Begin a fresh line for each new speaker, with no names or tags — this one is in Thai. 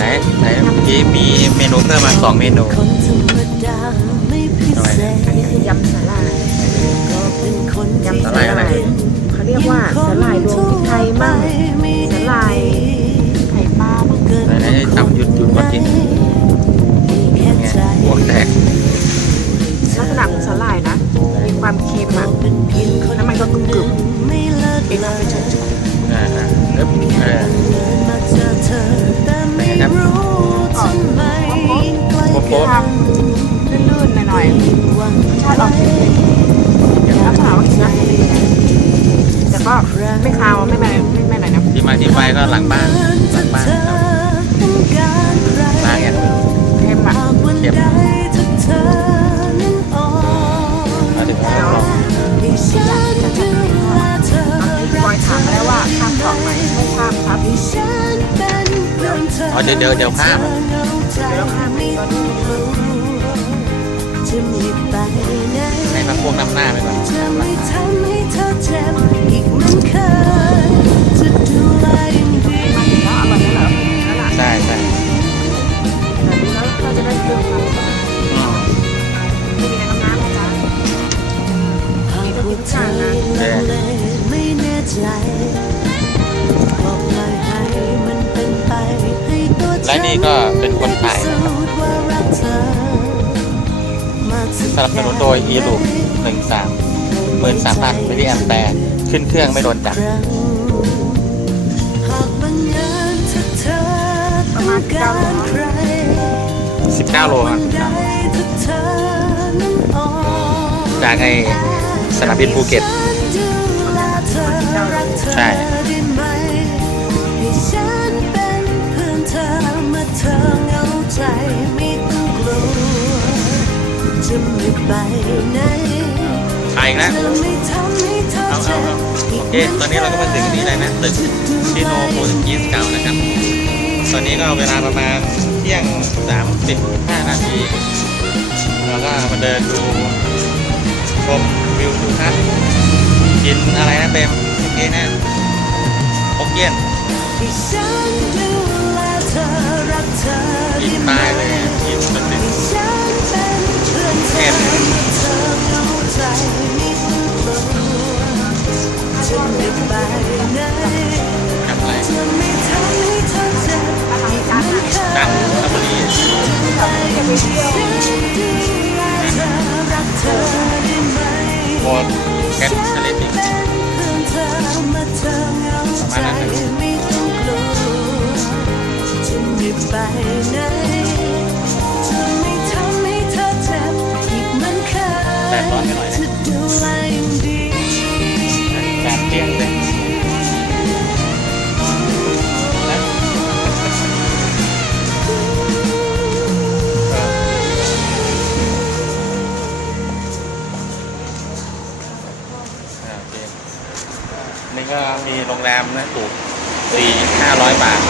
ไหนไหนเมื่อกี้มีเมนูเพิ่มมาสองเมนู
คนธรรมดาไม่พิเศษ
อันนี้คือยำสาหร่าย
ก็เป็นคน
ยำ
สาหร่ายอะไร
เขาเรียกว่าสาหร่ายรวมพริกไทยมั่งสาหร่ายไข่ปลามั่ง
ไหนไหนทำหยุดหยุดก่อนกิน วั
นๆชาติออกเค็มๆแล้วถามว่ากินแล้วเป็นยังไงแต่ก็ไม่คาวไม่ไม่ไม่ไม่อะไรนะ
ที่มาที่ไปก็หลังบ้านหลังบ้านครับร้านเนี่ย
เค็มอะ
เค็ม
เธอนั้นอ่อน
มาถึงแล้วลอง
ให้ฉันดูแลเธอ
พี่บอยถามมาแล้วว่าข้ามเกาะไหมไม่ข้ามครับ
ให้ฉันเป็นเพื่อนเธอ
อ๋อเดี๋ยวเดี๋ยวเดี๋ยวข้าม
เดี๋ยวข้ามไปก่อน
จะไม่ไปไหน
ให้พักพวกน้ำหน้าไปก่อน
จะไม่ทำให้เธอเจ็บอีกเหมือนเคยจะดูแลอย่างดี
แล้วอร่อยแล้วเหรอแล้วล่ะ
ใช่ใช่
แต่ดูแล้วเราจะได้เพิ่มความ
อืม
ไม่มีน้ำน้ำนะจ๊ะ
หากว่าเธอลังเลไม่แน่ใจก็ปล่อยให้มันเป็นไปให้ตัว
และนี่ก็เป็นคนถ่าย
พิ
นะครับ
สักส
นับสนุนโดย e l o o หนึ่งสามหมื่นสามพันมิลลิแอมแปร์ขึ้นเครื่องไม่โดนจับ
ครั้งหากบังเอิญถ้าเธอต้า
โลครับ
วันอนั้นอ่อน
จากไอ้สนามบินภูเก็ต ใช่
ฉันเป็นเพื่อนเธอเมื่อเธอเงาใจ จะไม่ไปไหน
ถ่ายอีกแล้ว
จะไม่ทำให้เธอ
เอาเอา
เจ็บ
เอาโอเค ตอนนี้เราก็มาถึงนี่แล้วนะ ตึกชิโนโปรตุกีสเก่านะครับ ตอนนี้ก็เวลาประมาณเที่ยง35นาทีเราก็มาเดินดูชมวิวทิวทัศน์กินอะไรนะเต็มโอเคนะโอเกียน
ให้ฉันดูแลเธอรักเธอ
กิน
ได้ไหม
ตายเลยอะกินมันดึก
ให้ฉันเป็น เพื่อนเธ
เค็
อ
ม
เมื่อเธอเหงาใจไม่ต้องกลัวจะไม่ไปไหน
กับอะไร
จะไม่ทำให้เธอเจ็บอีกเหมือนเคย
จันทบุรี
จะไปเที่ยวดูแลเธอรักเธอได้ไหม
โบนแคทเทเลติก
เพื่อนเธอเมื่อเธอเหงาใจไม่ต้องกลัวจะไม่ไปไหนจะ
ดร้อนไปหน่อยนะ
แลอย่างดี
แดเปรี้ยงเลยนี่ก็มีโรงแรมนะถูกสี่ห้าร้อยบาท